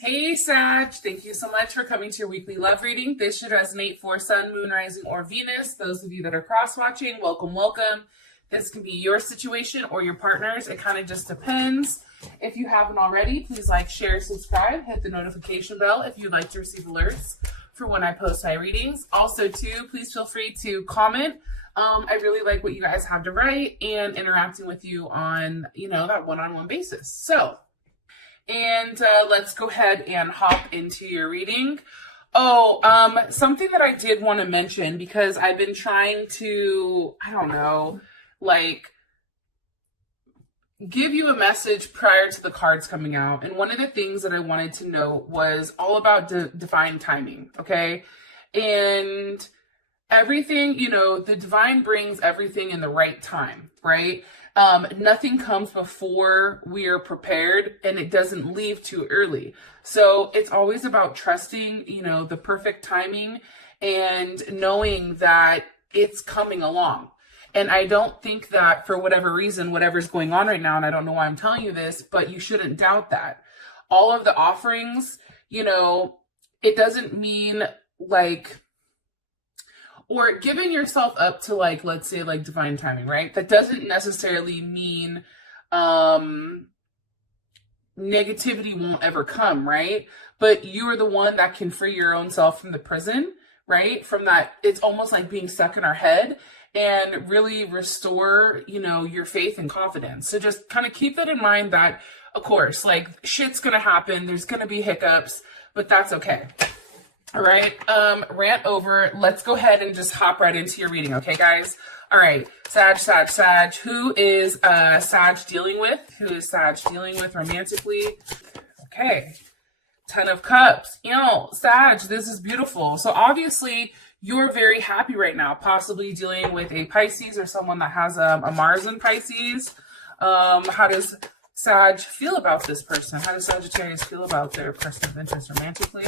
Hey Sag, thank you so much for coming to your weekly love reading. This should resonate for Sun, Moon, Rising, or Venus. Those of you that are cross-watching, welcome, welcome. This can be your situation or your partner's. It kind of just depends. If you haven't already, please like, share, subscribe, hit the notification bell if you'd like to receive alerts for when I post my readings. Also, too, please feel free to comment. I really like what you guys have to write and interacting with you on, that one-on-one basis. So, let's go ahead and hop into your reading. Something that I did want to mention, because I've been trying to, give you a message prior to the cards coming out. And one of the things that I wanted to know was all about divine timing, okay? And everything, the divine brings everything in the right time, right? Nothing comes before we are prepared, and it doesn't leave too early. So it's always about trusting, the perfect timing and knowing that it's coming along. And I don't think that for whatever reason, whatever's going on right now, and I don't know why I'm telling you this, but you shouldn't doubt that. All of the offerings, it doesn't mean or giving yourself up to let's say divine timing, right? That doesn't necessarily mean negativity won't ever come, right? But you are the one that can free your own self from the prison, right? From that, it's almost like being stuck in our head, and really restore, your faith and confidence. So just kind of keep that in mind that, of course, shit's gonna happen. There's gonna be hiccups, but that's okay. All right, rant over. Let's go ahead and just hop right into your reading, okay, guys? All right, Sag. Who is Sag dealing with? Who is Sag dealing with romantically? Okay, 10 of Cups. Sag, this is beautiful. So obviously, you're very happy right now, possibly dealing with a Pisces or someone that has a Mars in Pisces. How does Sag feel about this person? How does Sagittarius feel about their person of interest romantically?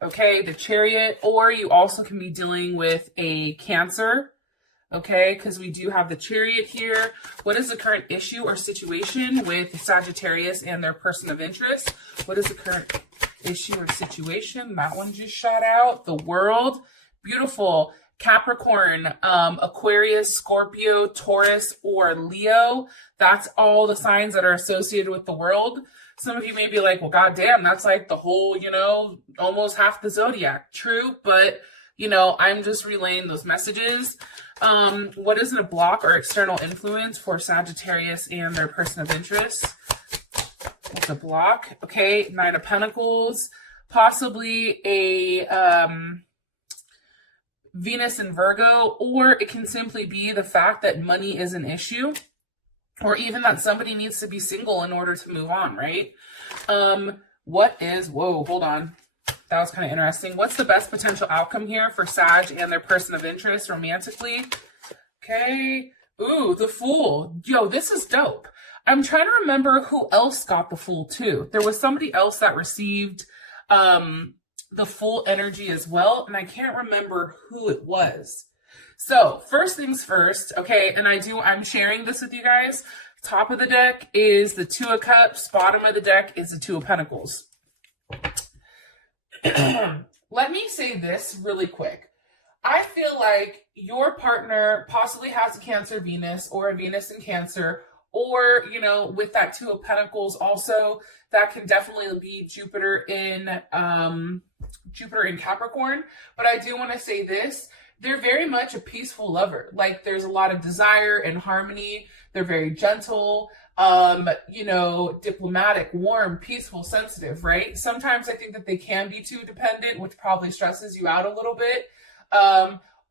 Okay, the Chariot, or you also can be dealing with a Cancer, okay, because we do have the Chariot here. What is the current issue or situation with Sagittarius and their person of interest? What is the current issue or situation? That one just shot out. The World, beautiful. Capricorn, Aquarius, Scorpio, Taurus, or Leo. That's all the signs that are associated with the World. Some of you may be like, well, goddamn, that's like the whole, almost half the zodiac. True, but, I'm just relaying those messages. What is a block or external influence for Sagittarius and their person of interest? What's a block? Okay, 9 of Pentacles, possibly a Venus in Virgo, or it can simply be the fact that money is an issue, or even that somebody needs to be single in order to move on, right? Whoa, hold on. That was kind of interesting. What's the best potential outcome here for Sag and their person of interest romantically? Okay. Ooh, the Fool. Yo, this is dope. I'm trying to remember who else got the Fool too. There was somebody else that received the Fool energy as well, and I can't remember who it was. So first things first, okay, and I'm sharing this with you guys. Top of the deck is the 2 of Cups. Bottom of the deck is the 2 of Pentacles. Let me say this really quick. I feel like your partner possibly has a Cancer Venus or a Venus in Cancer, or, with that 2 of Pentacles also, that can definitely be Jupiter in Capricorn. But I do want to say this. They're very much a peaceful lover. There's a lot of desire and harmony. They're very gentle, diplomatic, warm, peaceful, sensitive, right? Sometimes I think that they can be too dependent, which probably stresses you out a little bit.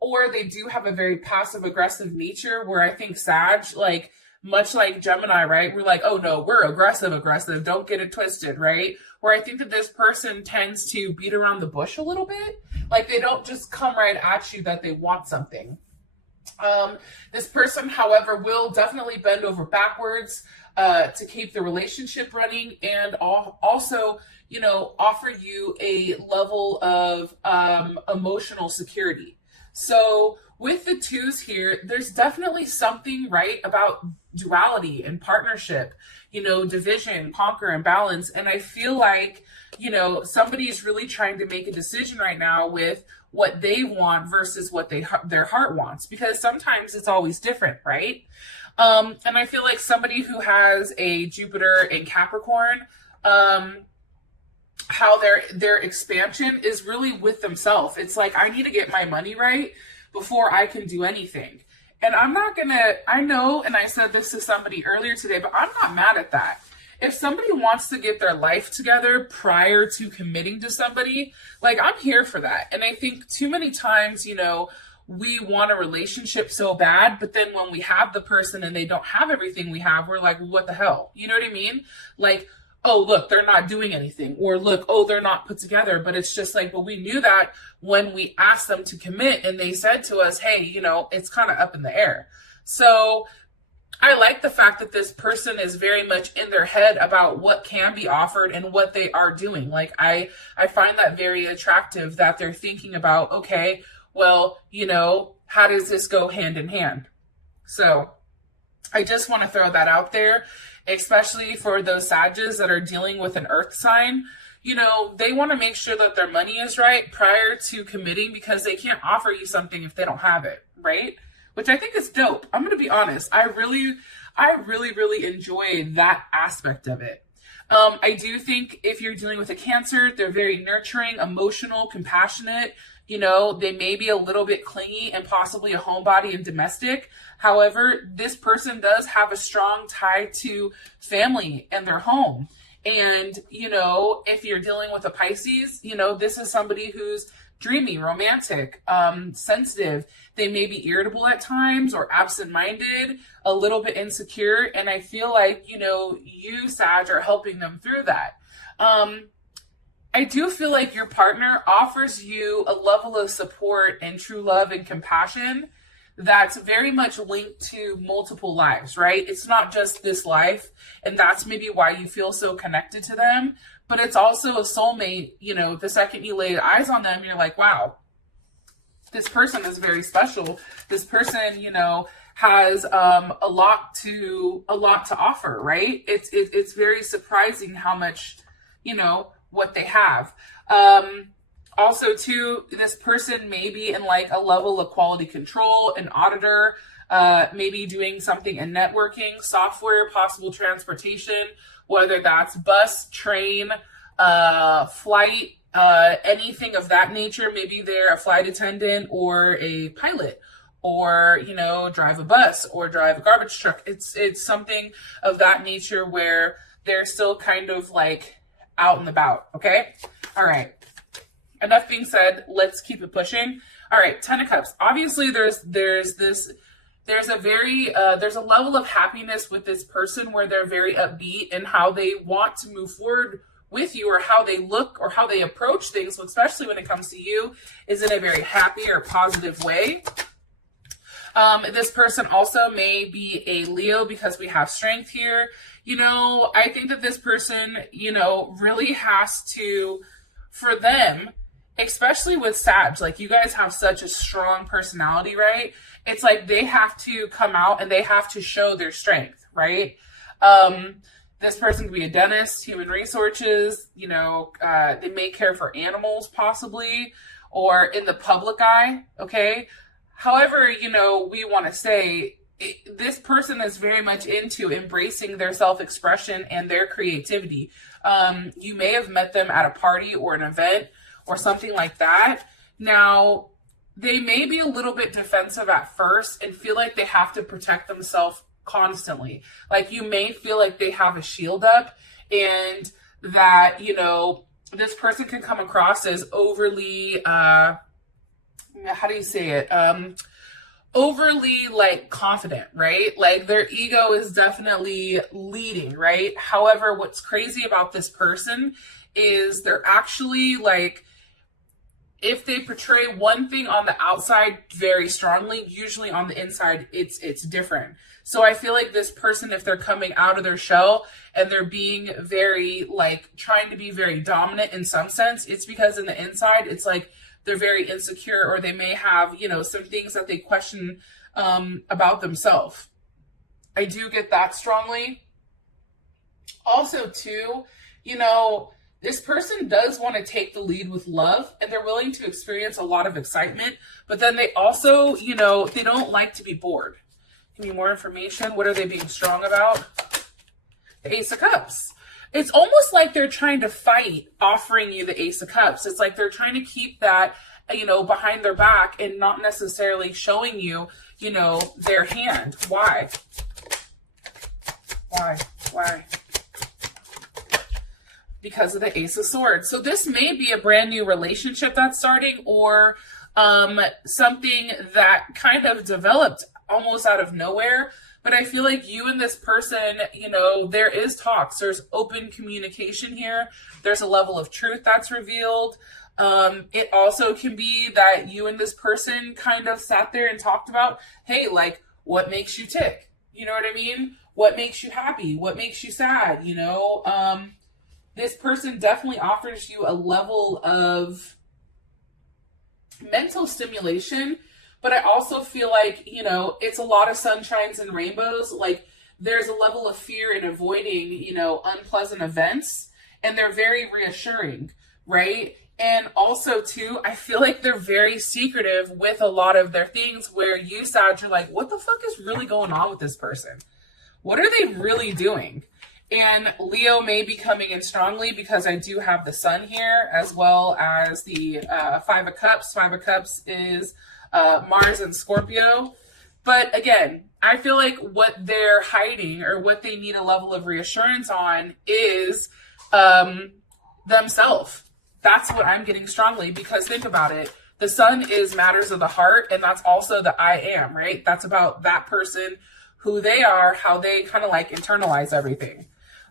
Or they do have a very passive aggressive nature, where I think Sag, much like Gemini, right? We're like, oh no, we're aggressive. Don't get it twisted, right? Where I think that this person tends to beat around the bush a little bit. They don't just come right at you that they want something. This person, however, will definitely bend over backwards to keep the relationship running, and also, offer you a level of emotional security. So with the 2s here, there's definitely something right about duality and partnership, you know, division, conquer, and balance. And I feel like, you know, somebody's really trying to make a decision right now with what they want versus what their heart wants, because sometimes it's always different, right? And I feel like somebody who has a Jupiter in Capricorn, how their expansion is really with themselves. It's like, I need to get my money right before I can do anything. And I'm not gonna, I know, and I said this to somebody earlier today, but I'm not mad at that. If somebody wants to get their life together prior to committing to somebody, like, I'm here for that. And I think too many times, you know, we want a relationship so bad, but then when we have the person and they don't have everything we have, we're like, what the hell? You know what I mean? Like, oh, look, they're not doing anything. Or look, oh, they're not put together. But it's just like, but we knew that when we asked them to commit and they said to us, hey, you know, it's kind of up in the air. So I like the fact that this person is very much in their head about what can be offered and what they are doing. Like, I find that very attractive that they're thinking about, okay, well, you know, how does this go hand in hand? So I just want to throw that out there, especially for those Sagittarius that are dealing with an earth sign. You know, they want to make sure that their money is right prior to committing, because they can't offer you something if they don't have it, right? Which I think is dope. I'm going to be honest. I really enjoy that aspect of it. I do think if you're dealing with a Cancer, they're very nurturing, emotional, compassionate. You know, they may be a little bit clingy and possibly a homebody and domestic. However, this person does have a strong tie to family and their home. And, you know, if you're dealing with a Pisces, you know, this is somebody who's dreamy, romantic, sensitive. They may be irritable at times or absent-minded, a little bit insecure. And I feel like, you know, you, Sag, are helping them through that. I do feel like your partner offers you a level of support and true love and compassion that's very much linked to multiple lives, right? It's not just this life, and that's maybe why you feel so connected to them, but it's also a soulmate. You know, the second you lay eyes on them, you're like, wow, this person is very special. This person, you know, has a lot to offer, right? It's very surprising how much, you know, what they have. Also, too, this person may be in like a level of quality control, an auditor, maybe doing something in networking, software, possible transportation, whether that's bus, train, flight, anything of that nature. Maybe they're a flight attendant or a pilot, or, you know, drive a bus or drive a garbage truck. It's something of that nature where they're still kind of like out and about. Okay. All right. Enough being said, let's keep it pushing. All right. 10 of Cups. Obviously there's a level of happiness with this person where they're very upbeat and how they want to move forward with you, or how they look or how they approach things, especially when it comes to you, is in a very happy or positive way. This person also may be a Leo because we have strength here. You know, I think that this person, you know, really has to, for them, especially with Sag, like, you guys have such a strong personality, right? It's like they have to come out and they have to show their strength, right? This person could be a dentist, human resources, you know, they may care for animals possibly, or in the public eye, okay? However, you know, we want to say this person is very much into embracing their self-expression and their creativity. You may have met them at a party or an event or something like that. Now, they may be a little bit defensive at first and feel like they have to protect themselves constantly. Like, you may feel like they have a shield up, and that, you know, this person can come across as overly, how do you say it? Overly like confident, right? Like, their ego is definitely leading, right? However, what's crazy about this person is they're actually like, if they portray one thing on the outside very strongly, usually on the inside, it's different. So I feel like this person, if they're coming out of their shell and they're being very like trying to be very dominant in some sense, it's because in the inside, it's like they're very insecure, or they may have, you know, some things that they question about themselves. I do get that strongly. Also, too, you know, this person does want to take the lead with love, and they're willing to experience a lot of excitement, but then they also, you know, they don't like to be bored. Give me more information. What are they being strong about? The Ace of Cups. It's almost like they're trying to fight offering you the Ace of Cups. It's like they're trying to keep that, you know, behind their back and not necessarily showing you, you know, their hand. Why? Why? Because of the Ace of Swords. So this may be a brand new relationship that's starting, or something that kind of developed almost out of nowhere. But I feel like you and this person, you know, there is talks. There's open communication here. There's a level of truth that's revealed. It also can be that you and this person kind of sat there and talked about, hey, like, what makes you tick? You know what I mean? What makes you happy? What makes you sad? You know, this person definitely offers you a level of mental stimulation, but I also feel like, you know, it's a lot of sunshines and rainbows. Like, there's a level of fear in avoiding, you know, unpleasant events, and they're very reassuring, right? And also, too, I feel like they're very secretive with a lot of their things, where you, Sag, you're like, what the fuck is really going on with this person? What are they really doing? And Leo may be coming in strongly because I do have the Sun here, as well as the Five of Cups. Five of Cups is Mars and Scorpio. But again, I feel like what they're hiding, or what they need a level of reassurance on, is themselves. That's what I'm getting strongly, because think about it. The Sun is matters of the heart, and that's also the I am, right? That's about that person, who they are, how they kind of like internalize everything.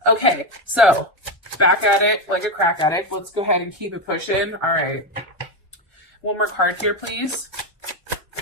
Okay, so back at it like a crack addict. Let's go ahead and keep it pushing. All right. One more card here, please.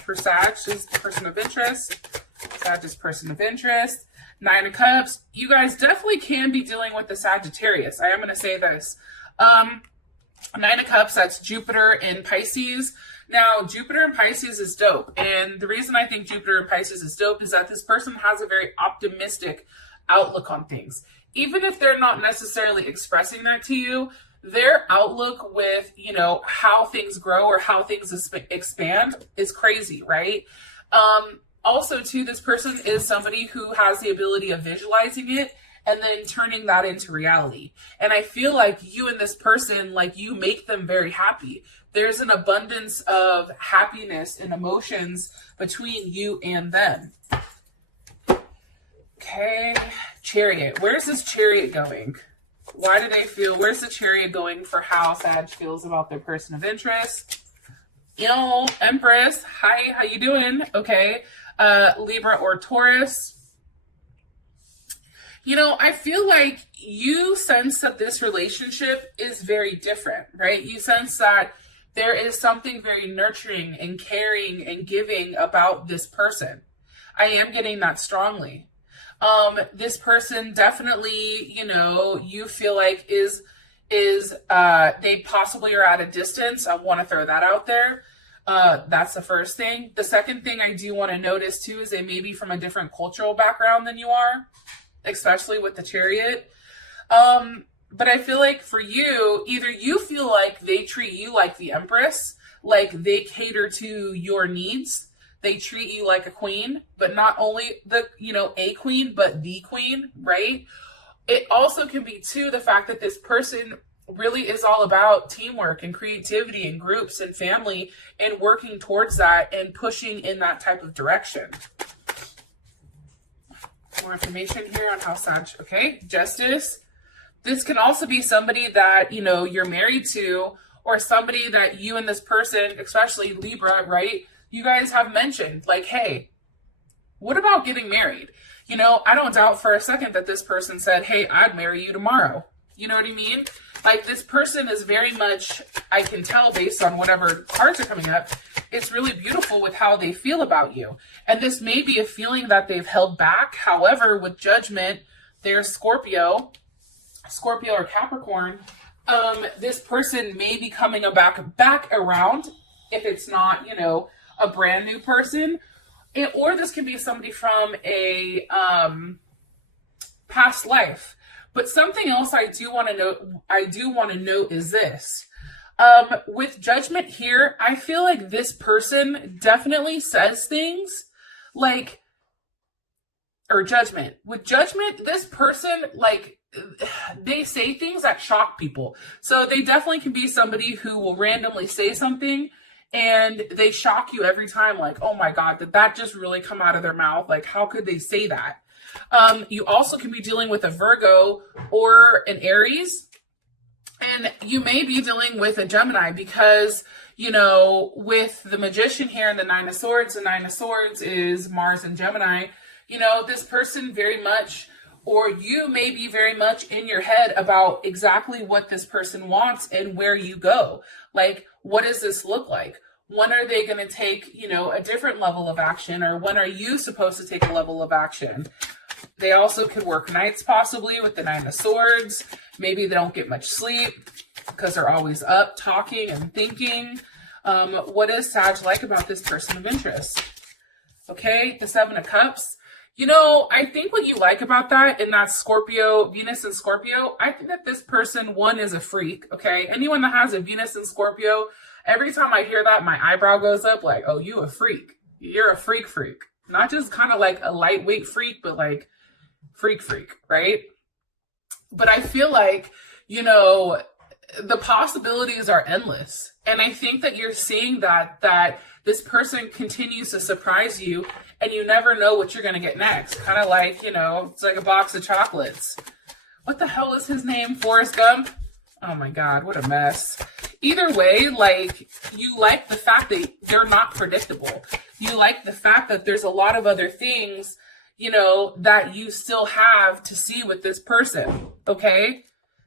For Sag, is person of interest. Sag is person of interest. Nine of Cups. You guys definitely can be dealing with the Sagittarius. I am going to say this. Nine of Cups, that's Jupiter in Pisces. Now, Jupiter in Pisces is dope. And the reason I think Jupiter in Pisces is dope is that this person has a very optimistic outlook on things. Even if they're not necessarily expressing that to you, their outlook with, you know, how things grow or how things expand is crazy, right? Also, too, this person is somebody who has the ability of visualizing it and then turning that into reality. And I feel like you and this person, like, you make them very happy. There's an abundance of happiness and emotions between you and them. Okay, Chariot. Where's this Chariot going? Why do they feel, where's the Chariot going for how Sag feels about their person of interest? Yo, Empress. Hi, how you doing? Okay, Libra or Taurus. You know, I feel like you sense that this relationship is very different, right? You sense that there is something very nurturing and caring and giving about this person. I am getting that strongly. This person definitely, you know, you feel like is they possibly are at a distance. I want to throw that out there. That's the first thing. The second thing I do want to notice too is they may be from a different cultural background than you are, especially with the Chariot. But I feel like for you, either you feel like they treat you like the Empress, like they cater to your needs. They treat you like a queen, but not only the, you know, a queen, but the queen, right? It also can be too the fact that this person really is all about teamwork and creativity and groups and family and working towards that and pushing in that type of direction. More information here on how Sag, okay, Justice. This can also be somebody that, you know, you're married to, or somebody that you and this person, especially Libra, right? You guys have mentioned, like, hey, what about getting married? You know, I don't doubt for a second that this person said, hey, I'd marry you tomorrow. You know what I mean? Like, this person is very much, I can tell based on whatever cards are coming up, it's really beautiful with how they feel about you. And this may be a feeling that they've held back. However, with Judgment, there's Scorpio or Capricorn. This person may be coming back around if it's not, you know, a brand new person. or this can be somebody from a past life. But something else I do want to note is this. With judgment here, I feel like this person definitely says things like, or judgment. With judgment, this person, like, they say things that shock people. So they definitely can be somebody who will randomly say something and they shock you every time, like, oh my God, did that just really come out of their mouth? Like, how could they say that? You also can be dealing with a Virgo or an Aries, and you may be dealing with a Gemini because, you know, with the Magician here and the Nine of Swords is Mars and Gemini. You know, this person very much, or you may be very much in your head about exactly what this person wants and where you go. Like, what does this look like? When are they going to take, you know, a different level of action, or when are you supposed to take a level of action? They also could work nights possibly with the Nine of Swords. Maybe they don't get much sleep because they're always up talking and thinking. What is Sag like about this person of interest? Okay, the Seven of Cups. You know, I think what you like about that, and that's Scorpio, Venus and Scorpio, I think that this person, one, is a freak, okay? Anyone that has a Venus and Scorpio, every time I hear that, my eyebrow goes up like, oh, you a freak. You're a freak. Not just kind of like a lightweight freak, but like freak, right? But I feel like, you know, the possibilities are endless. And I think that you're seeing that this person continues to surprise you and you never know what you're going to get next. Kind of like, you know, it's like a box of chocolates. What the hell is his name? Forrest Gump? Oh my God, what a mess. Either way, like, you like the fact that they're not predictable. You like the fact that there's a lot of other things, you know, that you still have to see with this person, okay?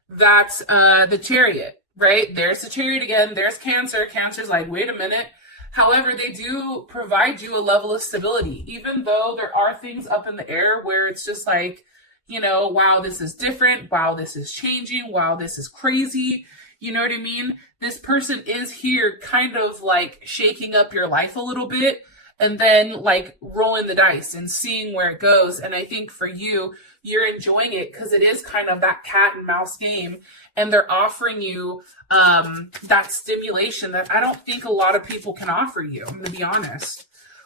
That's the Chariot, right? There's the Chariot again. There's Cancer. Cancer's like, wait a minute. However, they do provide you a level of stability, even though there are things up in the air where it's just like, you know, wow, this is different. Wow, this is changing. Wow, this is crazy. You know what I mean? This person is here kind of like shaking up your life a little bit and then like rolling the dice and seeing where it goes. And I think for you, you're enjoying it because it is kind of that cat and mouse game. And they're offering you that stimulation that I don't think a lot of people can offer you, I'm going to be honest.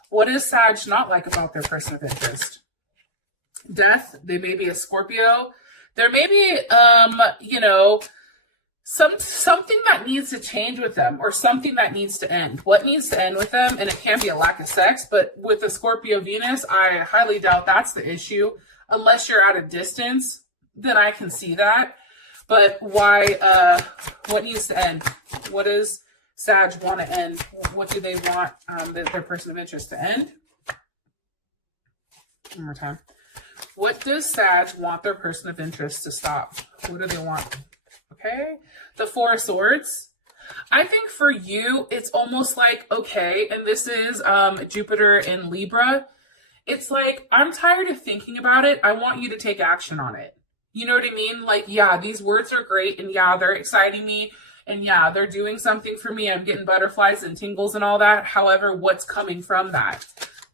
What is Sag not like about their person of interest? Death. They may be a Scorpio. There may be, you know, something that needs to change with them, or something that needs to end. What needs to end with them? And it can be a lack of sex, but with the Scorpio Venus, I highly doubt that's the issue. Unless you're at a distance, then I can see that. But why, what needs to end? What does Sag want to end? What do they want their person of interest to end? One more time. What does Sag want their person of interest to stop? What do they want? Okay. The Four of Swords. I think for you, it's almost like, okay, and this is Jupiter in Libra. It's like, I'm tired of thinking about it. I want you to take action on it. You know what I mean? Like, yeah, these words are great, and yeah, they're exciting me, and yeah, they're doing something for me. I'm getting butterflies and tingles and all that. However, what's coming from that?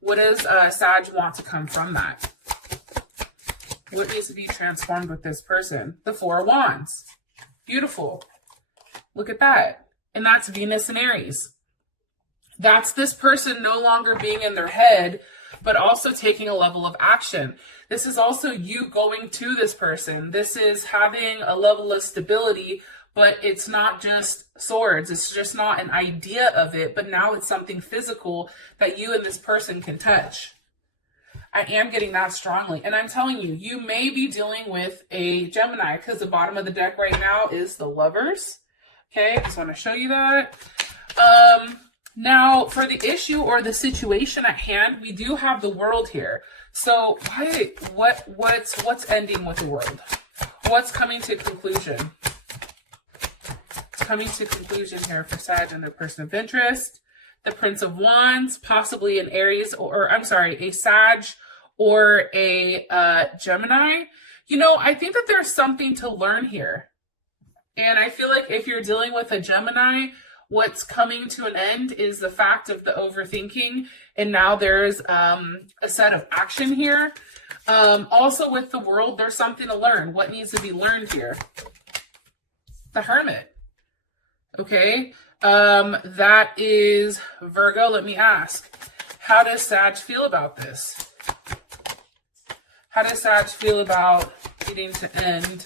What does Sag want to come from that? What needs to be transformed with this person? The Four of Wands. Beautiful. Look at that. And that's Venus and Aries. That's this person no longer being in their head, but also taking a level of action. This is also you going to this person. This is having a level of stability, but it's not just swords. It's just not an idea of it, but now it's something physical that you and this person can touch. I am getting that strongly. And I'm telling you, you may be dealing with a Gemini because the bottom of the deck right now is the Lovers. Okay, I just want to show you that. Now, for the issue or the situation at hand, we do have the World here. So what's ending with the World? What's coming to conclusion? It's coming to conclusion here for Sag and their person of interest. The Prince of Wands, possibly an Aries, or I'm sorry, a Sag or a Gemini. You know, I think that there's something to learn here. And I feel like if you're dealing with a Gemini, What's coming to an end is the fact of the overthinking, and now there's a set of action here. Also with the World, there's something to learn. What needs to be learned here? The Hermit. Okay, that is Virgo. Let me ask, how does Sag feel about this? How does Sag feel about needing to end?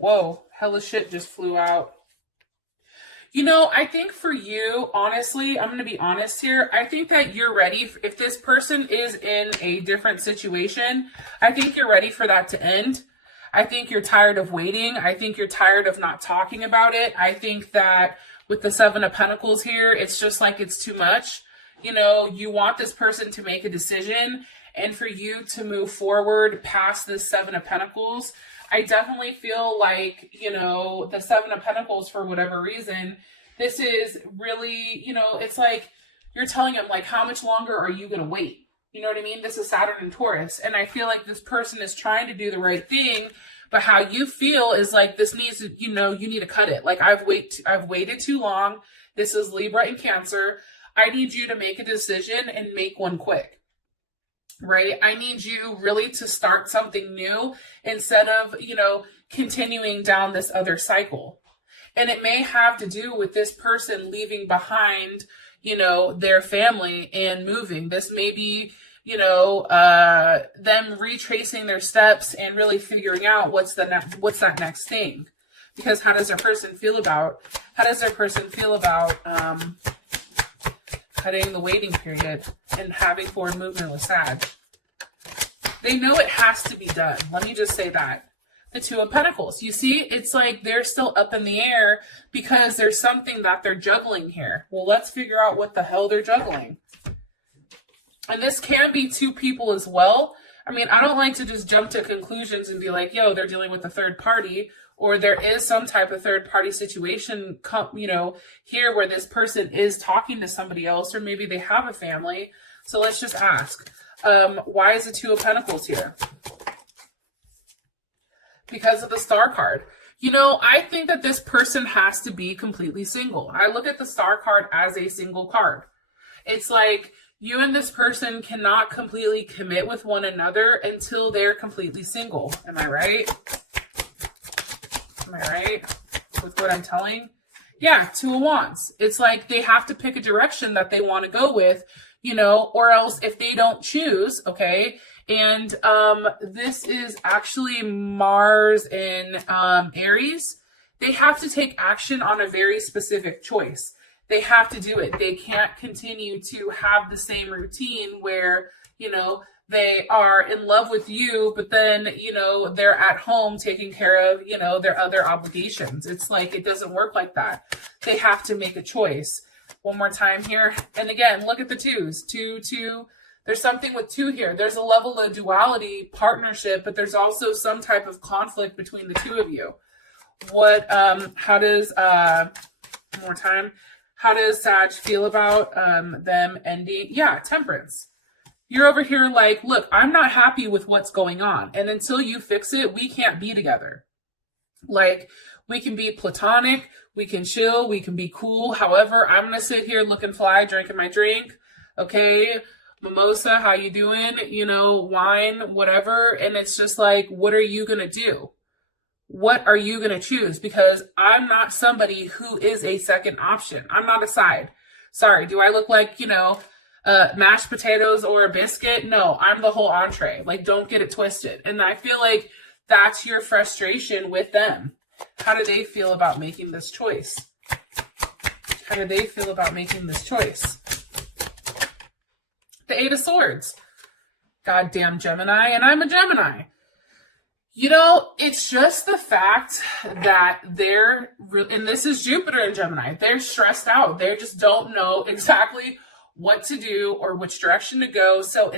Whoa, hella shit just flew out. You know, I think for you, honestly, I'm going to be honest here. I think that you're ready. If this person is in a different situation, I think you're ready for that to end. I think you're tired of waiting. I think you're tired of not talking about it. I think that with the Seven of Pentacles here, it's just like it's too much. You know, you want this person to make a decision, and for you to move forward past this Seven of Pentacles. I definitely feel like, you know, the Seven of Pentacles, for whatever reason, this is really, you know, it's like you're telling him, like, how much longer are you going to wait? You know what I mean? This is Saturn and Taurus. And I feel like this person is trying to do the right thing, but how you feel is like this needs to, you know, you need to cut it. Like, I've waited too long. This is Libra and Cancer. I need you to make a decision and make one quick. Right? I need you really to start something new instead of, you know, continuing down this other cycle. And it may have to do with this person leaving behind, you know, their family and moving. This may be, you know, them retracing their steps and really figuring out what's that next thing. Because how does their person feel about cutting the waiting period and having forward movement with Sag? They know it has to be done. Let me just say that. The Two of Pentacles. You see, it's like they're still up in the air because there's something that they're juggling here. Well, let's figure out what the hell they're juggling. And this can be two people as well. I mean, I don't like to just jump to conclusions and be like, yo, they're dealing with a third party, or there is some type of third party situation, you know, here where this person is talking to somebody else, or maybe they have a family. So let's just ask, why is the Two of Pentacles here? Because of the Star card. You know, I think that this person has to be completely single. I look at the Star card as a single card. It's like you and this person cannot completely commit with one another until they're completely single. Am I right? Am I right with what I'm telling? Yeah, Two of Wands. It's like they have to pick a direction that they want to go with, you know, or else if they don't choose, okay. And this is actually Mars in Aries. They have to take action on a very specific choice. They have to do it. They can't continue to have the same routine where, you know, they are in love with you, but then, you know, they're at home taking care of, you know, their other obligations. It's like, it doesn't work like that. They have to make a choice. One more time here. And again, look at the twos. Two. There's something with two here. There's a level of duality, partnership, but there's also some type of conflict between the two of you. How does, one more time, how does Sag feel about them ending? Yeah, Temperance. You're over here like, look, I'm not happy with what's going on. And until you fix it, we can't be together. Like, we can be platonic, we can chill, we can be cool. However, I'm going to sit here looking fly, drinking my drink. Okay, mimosa, how you doing? You know, wine, whatever. And it's just like, what are you going to do? What are you going to choose? Because I'm not somebody who is a second option. I'm not a side. Sorry, do I look like, you know, mashed potatoes or a biscuit? No, I'm the whole entree. Like, don't get it twisted. And I feel like that's your frustration with them. How do they feel about making this choice? How do they feel about making this choice? The Eight of Swords. Goddamn Gemini, and I'm a Gemini. You know, it's just the fact that they're, and this is Jupiter in Gemini, they're stressed out. They just don't know exactly what to do or which direction to go. So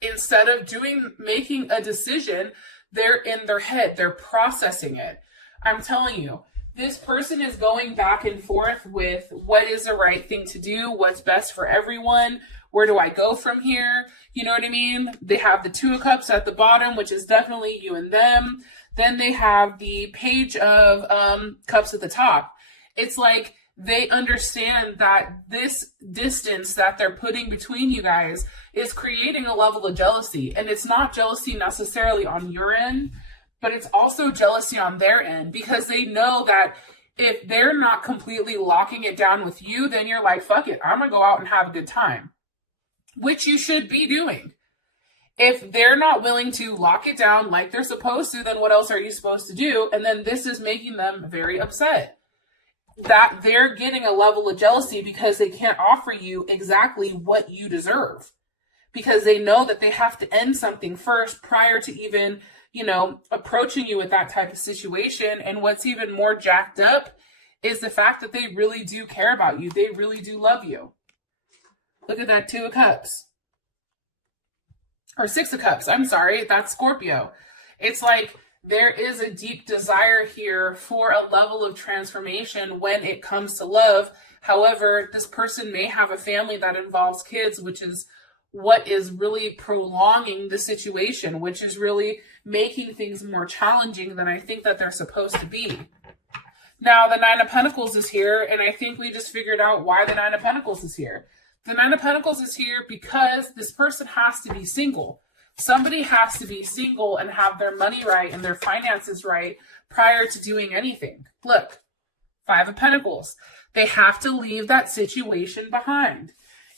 instead of making a decision, they're in their head, they're processing it. I'm telling you, this person is going back and forth with what is the right thing to do, what's best for everyone. Where do I go from here? You know what I mean? They have the Two of Cups at the bottom, which is definitely you and them. Then they have the Page of Cups at the top. It's like they understand that this distance that they're putting between you guys is creating a level of jealousy. And it's not jealousy necessarily on your end, but it's also jealousy on their end, because they know that if they're not completely locking it down with you, then you're like, fuck it, I'm gonna go out and have a good time, which you should be doing. If they're not willing to lock it down like they're supposed to, then what else are you supposed to do? And then this is making them very upset that they're getting a level of jealousy because they can't offer you exactly what you deserve, because they know that they have to end something first prior to even, you know, approaching you with that type of situation. And what's even more jacked up is the fact that they really do care about you. They really do love you. Look at that Two of Cups. Or Six of Cups. I'm sorry. That's Scorpio. It's like there is a deep desire here for a level of transformation when it comes to love. However, this person may have a family that involves kids, which is what is really prolonging the situation, which is really making things more challenging than I think that they're supposed to be. Now, the Nine of Pentacles is here, and I think we just figured out why the Nine of Pentacles is here. The Nine of Pentacles is here because this person has to be single. Somebody has to be single and have their money right and their finances right prior to doing anything. Look, Five of Pentacles. They have to leave that situation behind.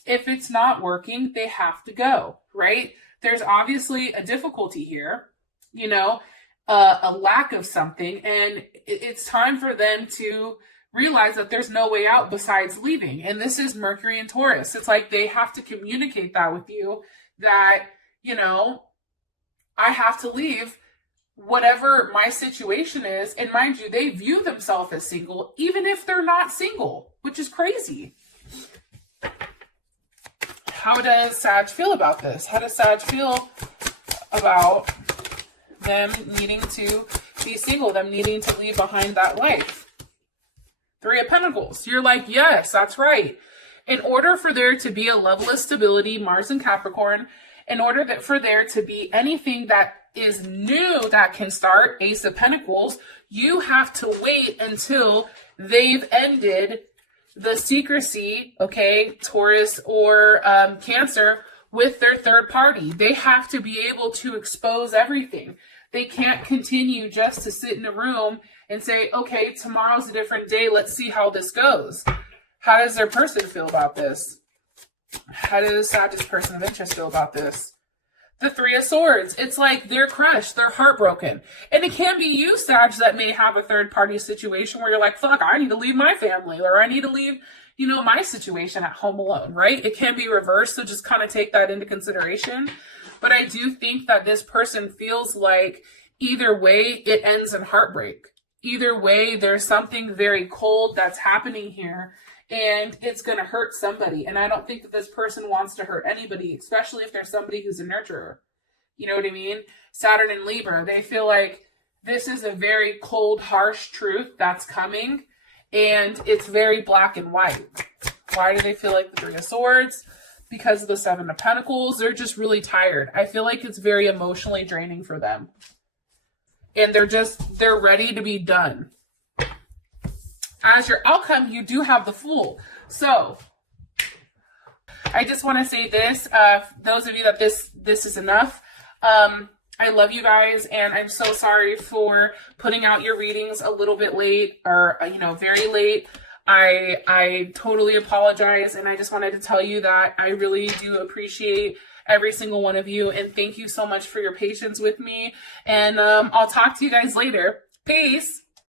If it's not working, they have to go, right? There's obviously a difficulty here, you know, a lack of something, and it's time for them to realize that there's no way out besides leaving. And this is Mercury and Taurus. It's like they have to communicate that with you, that, you know, I have to leave whatever my situation is. And mind you, they view themselves as single, even if they're not single, which is crazy. How does Sag feel about this? How does Sag feel about them needing to be single, them needing to leave behind that life? Three of Pentacles. You're like, yes, that's right. In order for there to be a level of stability, Mars and Capricorn, in order for there to be anything that is new that can start, Ace of Pentacles, you have to wait until they've ended the secrecy, okay, Taurus or Cancer, with their third party. They have to be able to expose everything. They can't continue just to sit in a room and say, okay, tomorrow's a different day. Let's see how this goes. How does their person feel about this? How does Sag's person of interest feel about this? The Three of Swords. It's like they're crushed. They're heartbroken. And it can be you, Sag, that may have a third party situation where you're like, fuck, I need to leave my family, or I need to leave, you know, my situation at home alone, right? It can be reversed. So just kind of take that into consideration. But I do think that this person feels like either way, it ends in heartbreak. Either way, there's something very cold that's happening here, and it's going to hurt somebody. And I don't think that this person wants to hurt anybody, especially if there's somebody who's a nurturer. You know what I mean? Saturn and Libra, they feel like this is a very cold, harsh truth that's coming, and it's very black and white. Why do they feel like the Three of Swords? Because of the Seven of Pentacles. They're just really tired. I feel like it's very emotionally draining for them. And they're ready to be done. As your outcome, you do have the Fool. So I just want to say this, those of you that this is enough. I love you guys, and I'm so sorry for putting out your readings a little bit late, or, you know, very late. I totally apologize, and I just wanted to tell you that I really do appreciate every single one of you, and thank you so much for your patience with me, and I'll talk to you guys later. Peace.